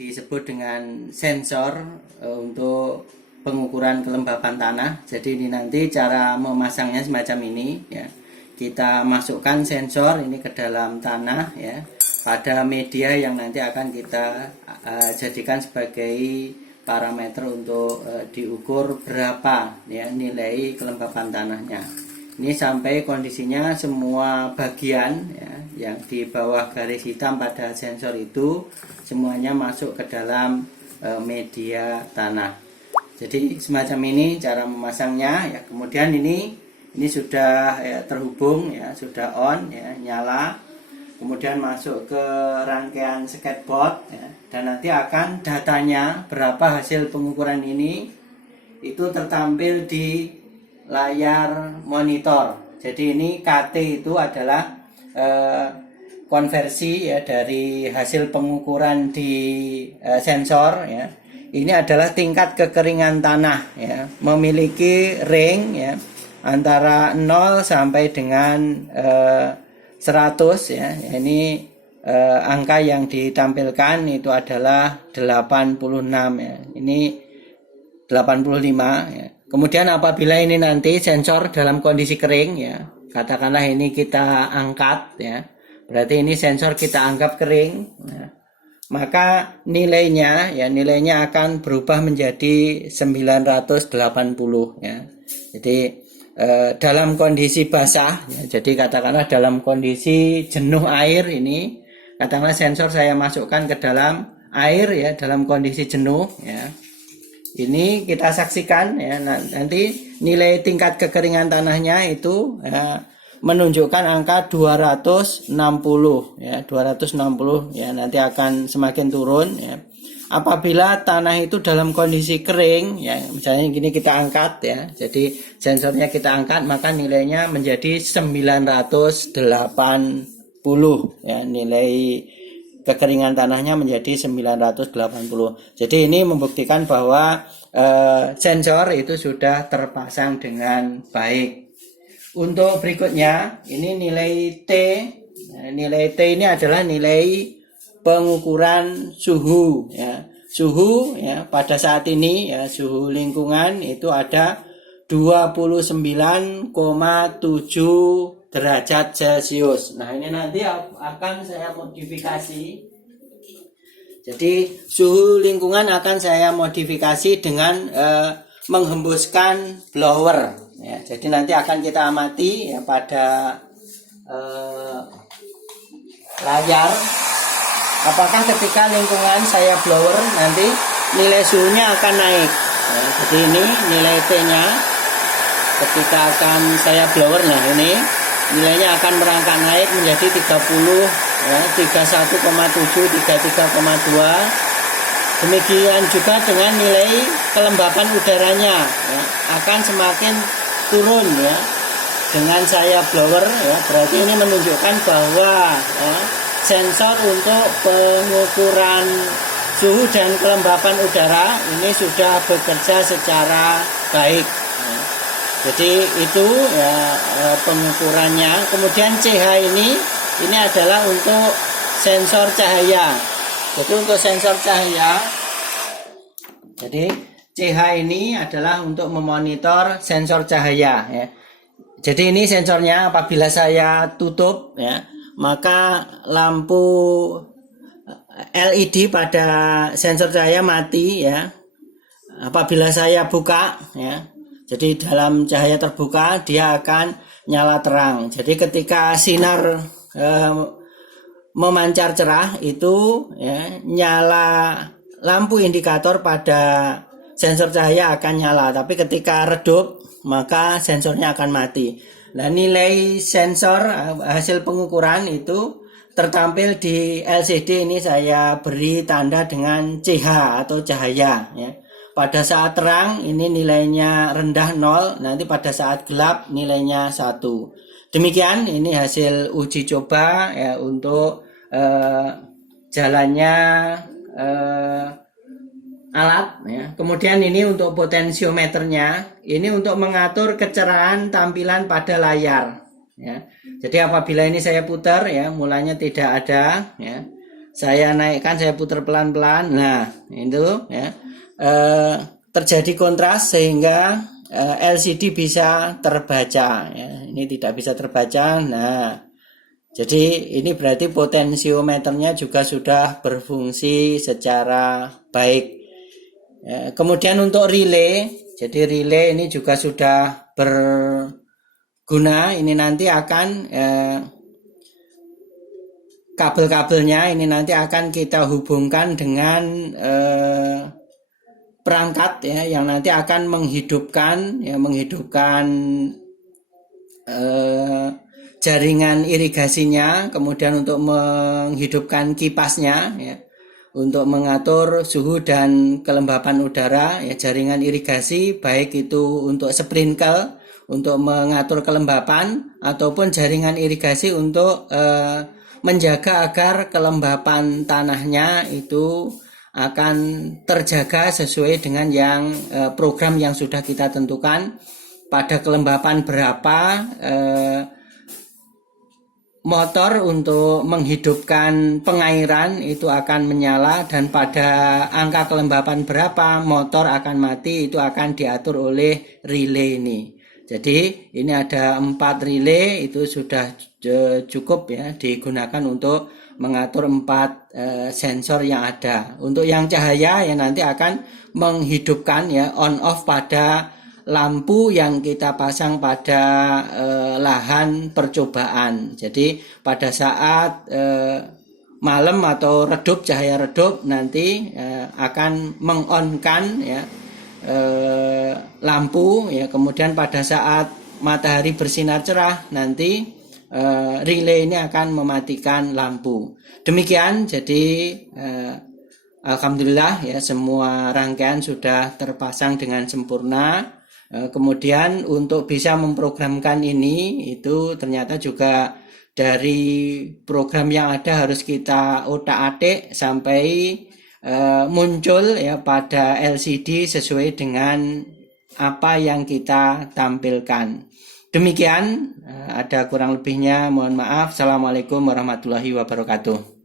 disebut dengan sensor untuk pengukuran kelembapan tanah. Jadi ini nanti cara memasangnya semacam ini ya. Kita masukkan sensor ini ke dalam tanah ya, pada media yang nanti akan kita jadikan sebagai parameter untuk diukur berapa ya nilai kelembapan tanahnya. Ini sampai kondisinya semua bagian ya, yang di bawah garis hitam pada sensor itu semuanya masuk ke dalam media tanah. Jadi semacam ini cara memasangnya ya. Kemudian ini sudah ya, terhubung ya, sudah on ya, nyala. Kemudian masuk ke rangkaian skateboard ya, dan nanti akan datanya berapa hasil pengukuran ini itu tertampil di layar monitor. Jadi ini KT itu adalah konversi ya dari hasil pengukuran di sensor ya. Ini adalah tingkat kekeringan tanah ya, memiliki range ya antara 0 sampai dengan 100 ya. Ini angka yang ditampilkan itu adalah 86 ya. Ini 85 ya. Kemudian apabila ini nanti sensor dalam kondisi kering ya, katakanlah ini kita angkat ya, berarti ini sensor kita anggap kering ya, maka nilainya akan berubah menjadi 980 ya. Jadi dalam kondisi basah ya, jadi katakanlah dalam kondisi jenuh air ini, katakanlah sensor saya masukkan ke dalam air ya, dalam kondisi jenuh ya. Ini kita saksikan ya, nanti nilai tingkat kekeringan tanahnya itu ya, menunjukkan angka 260 ya, 260 ya, nanti akan semakin turun ya. Apabila tanah itu dalam kondisi kering ya, misalnya gini kita angkat ya, jadi sensornya kita angkat, maka nilainya menjadi 980 ya, nilai kekeringan tanahnya menjadi 980. Jadi ini membuktikan bahwa sensor itu sudah terpasang dengan baik. Untuk berikutnya ini nilai T. Nilai T ini adalah nilai pengukuran suhu ya. Suhu ya pada saat ini ya, suhu lingkungan itu ada 29,7 derajat Celcius. Nah, ini nanti akan saya modifikasi. Jadi suhu lingkungan akan saya modifikasi dengan menghembuskan blower ya. Jadi nanti akan kita amati ya pada layar, apakah ketika lingkungan saya blower nanti nilai suhunya akan naik ya. Jadi ini nilai T-nya ketika akan saya blower, nah ini nilainya akan merangkak naik menjadi 30 ya, 31,7, 33,2. Demikian juga dengan nilai kelembapan udaranya ya, akan semakin turun ya dengan saya blower ya. Berarti ini menunjukkan bahwa ya, sensor untuk pengukuran suhu dan kelembapan udara ini sudah bekerja secara baik ya. Jadi itu ya pengukurannya. Kemudian CH ini adalah untuk sensor cahaya. Jadi untuk sensor cahaya, jadi CH ini adalah untuk memonitor sensor cahaya ya. Jadi ini sensornya, apabila saya tutup ya, maka lampu LED pada sensor cahaya mati ya. Apabila saya buka ya, jadi dalam cahaya terbuka dia akan nyala terang. Jadi ketika sinar memancar cerah itu ya, nyala lampu indikator pada sensor cahaya akan nyala. Tapi ketika redup maka sensornya akan mati. Nah, nilai sensor hasil pengukuran itu tertampil di LCD. Ini saya beri tanda dengan CH atau cahaya ya. Pada saat terang ini nilainya rendah 0, nanti pada saat gelap nilainya 1. Demikian ini hasil uji coba ya untuk jalannya alat ya. Kemudian ini untuk potensiometernya, ini untuk mengatur kecerahan tampilan pada layar ya. Jadi apabila ini saya putar ya, mulanya tidak ada ya, saya naikkan, saya putar pelan-pelan. Nah, itu ya. Terjadi kontras sehingga LCD bisa terbaca ya. Ini tidak bisa terbaca. Nah, jadi ini berarti potensiometernya juga sudah berfungsi secara baik. Ya, kemudian untuk relay, jadi relay ini juga sudah berguna. Ini nanti akan kabel-kabelnya ini nanti akan kita hubungkan dengan perangkat ya yang nanti akan menghidupkan jaringan irigasinya, kemudian untuk menghidupkan kipasnya ya, untuk mengatur suhu dan kelembapan udara ya, jaringan irigasi baik itu untuk sprinkle untuk mengatur kelembapan ataupun jaringan irigasi untuk menjaga agar kelembapan tanahnya itu akan terjaga sesuai dengan yang program yang sudah kita tentukan. Pada kelembapan berapa motor untuk menghidupkan pengairan itu akan menyala, dan pada angka kelembapan berapa motor akan mati, itu akan diatur oleh relay ini. Jadi ini ada 4 relay, itu sudah cukup ya digunakan untuk mengatur 4 sensor yang ada. Untuk yang cahaya ya nanti akan menghidupkan ya on off pada lampu yang kita pasang pada lahan percobaan. Jadi pada saat malam atau redup, cahaya redup, nanti akan mengonkan ya lampu ya. Kemudian pada saat matahari bersinar cerah nanti relay ini akan mematikan lampu. Demikian, jadi alhamdulillah ya semua rangkaian sudah terpasang dengan sempurna. Kemudian untuk bisa memprogramkan ini itu ternyata juga dari program yang ada harus kita otak-atik sampai muncul ya pada LCD sesuai dengan apa yang kita tampilkan. Demikian, ada kurang lebihnya mohon maaf. Assalamualaikum warahmatullahi wabarakatuh.